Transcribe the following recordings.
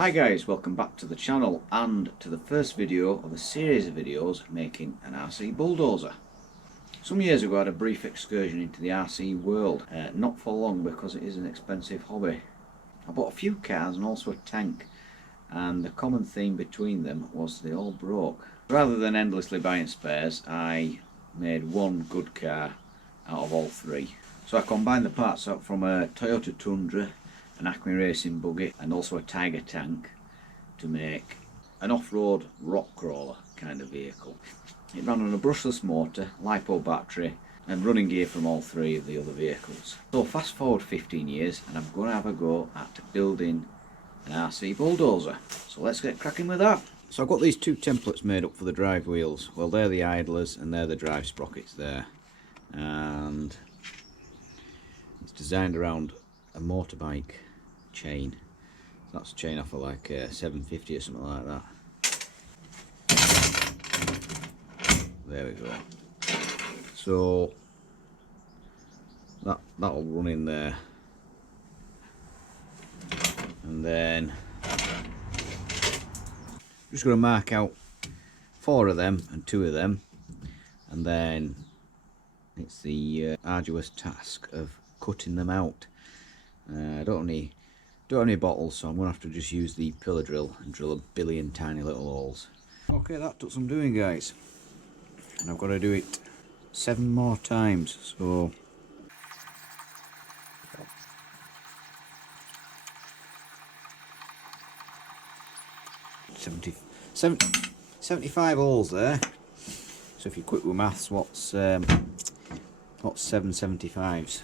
Hi guys, welcome back to the channel and to the first video of a series of videos making an RC bulldozer. Some years ago I had a brief excursion into the RC world, not for long because it is an expensive hobby. I bought a few cars and also a tank, and the common theme between them was they all broke. Rather than endlessly buying spares, I made one good car out of all three. So I combined the parts out from a Toyota Tundra, an Acme racing buggy and also a Tiger tank to make an off-road rock crawler kind of vehicle. It ran on a brushless motor, LiPo battery and running gear from all three of the other vehicles. So fast forward 15 years and I'm going to have a go at building an RC bulldozer. So let's get cracking with that. So I've got these two templates made up for the drive wheels. Well, they're the idlers and they're the drive sprockets there. And it's designed around a motorbike chain. That's a chain off of like 750 or something like that. There we go. So that'll run in there, and then just going to mark out 4 of them and 2 of them, and then it's the arduous task of cutting them out. I don't have any bottles, so I'm going to have to just use the pillar drill and drill a billion tiny little holes. Okay, that took some doing, guys, and I've got to do it 7 more times, so $75 holes there. So if you're quick with maths, what's 7 75s?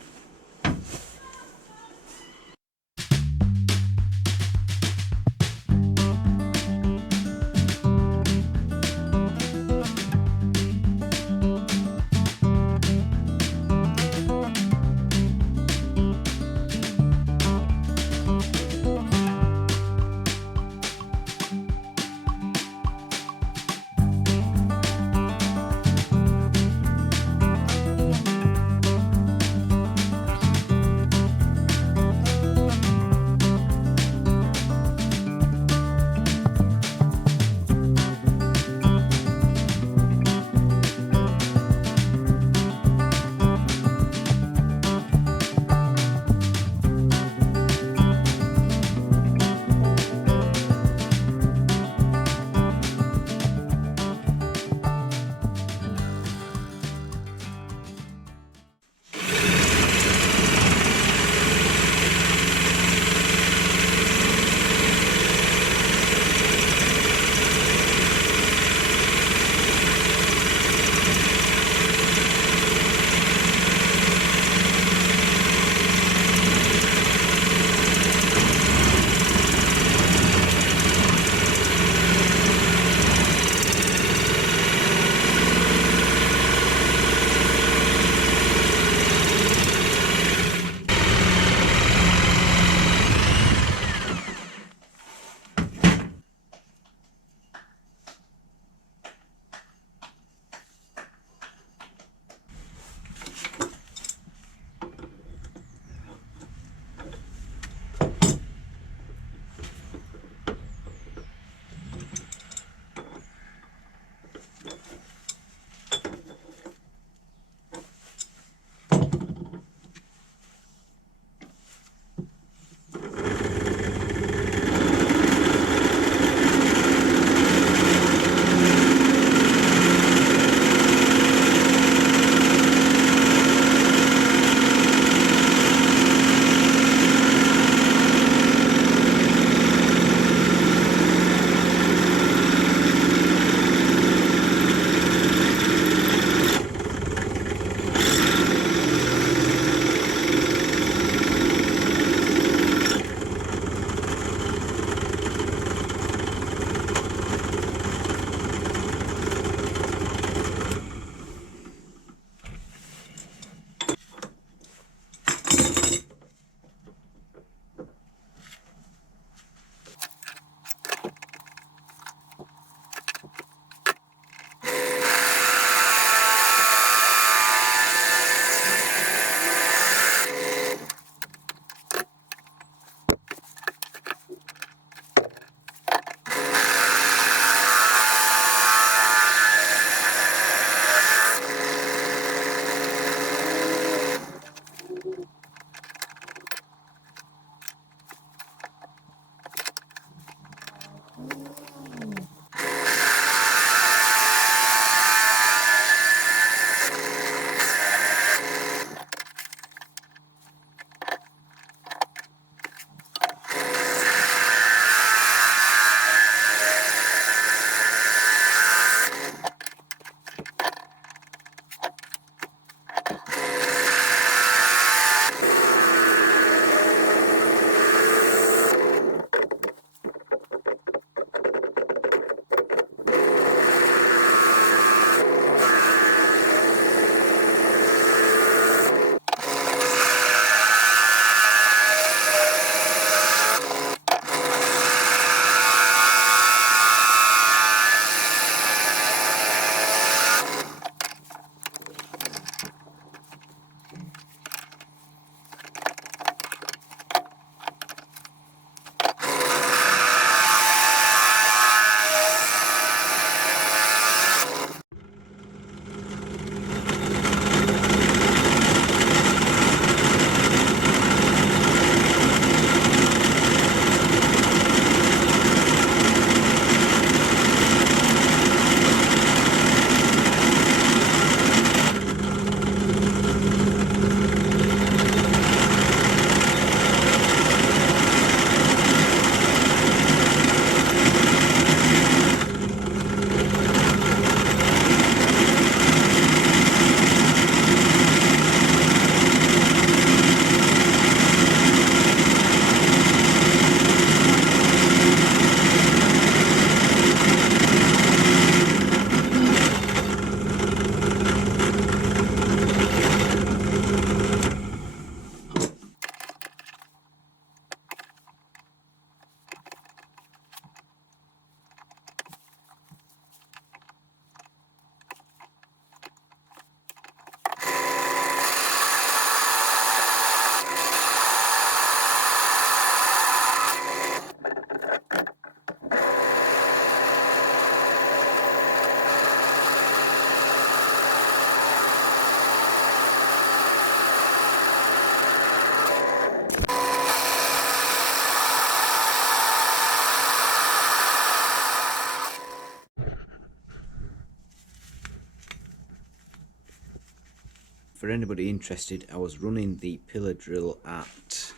For anybody interested, I was running the pillar drill at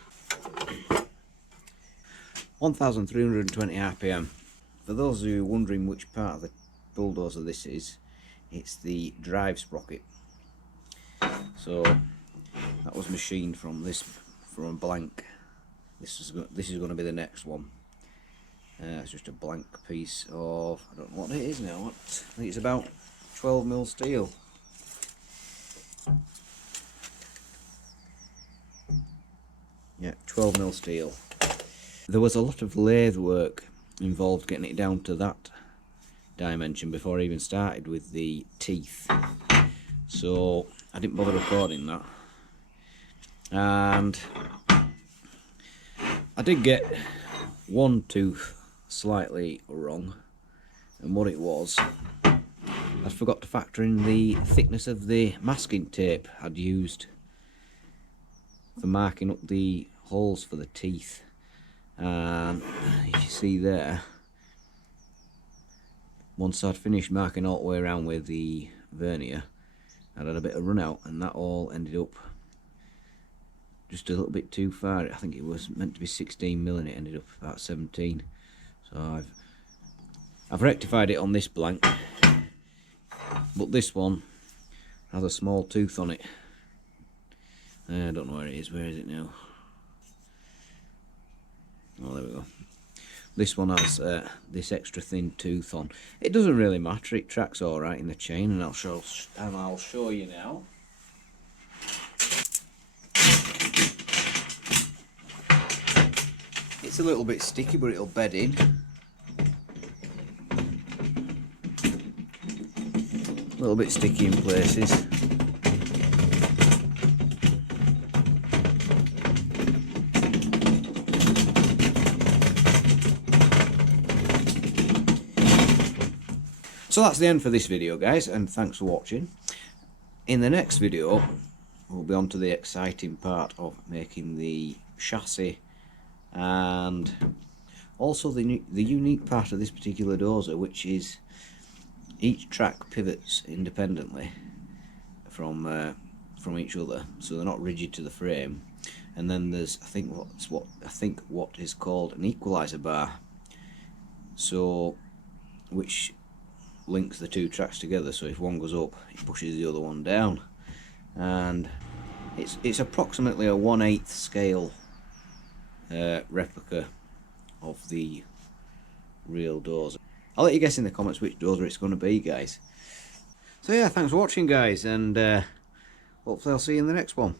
1320 RPM. For those of you wondering which part of the bulldozer this is, it's the drive sprocket. So that was machined from a blank. This is going to be the next one. It's just a blank piece of, I don't know what it is now. I think it's about 12mm steel. Yeah, 12mm steel. There was a lot of lathe work involved getting it down to that dimension before I even started with the teeth. So I didn't bother recording that. And I did get one tooth slightly wrong, and what it was, I forgot to factor in the thickness of the masking tape I'd used for marking up the holes for the teeth. And you see there, once I'd finished marking all the way around with the vernier, I'd had a bit of run out, and that all ended up just a little bit too far. I think it was meant to be 16mm, it ended up about 17. So I've rectified it on this blank, but this one has a small tooth on it. I don't know where it is. Where is it now? Oh, there we go. This one has this extra thin tooth on. It doesn't really matter. It tracks all right in the chain, and I'll show you now. It's a little bit sticky, but it'll bed in. A little bit sticky in places. So that's the end for this video, guys, and thanks for watching. In the next video, we'll be on to the exciting part of making the chassis and Also the unique part of this particular dozer, which is each track pivots independently from each other, so they're not rigid to the frame. And then there's I think what is called an equalizer bar, so which links the two tracks together, so if one goes up it pushes the other one down. And it's approximately a 1/8 scale replica of the real dozer. I'll let you guess in the comments which dozer it's going to be, guys. So yeah, thanks for watching, guys, and hopefully I'll see you in the next one.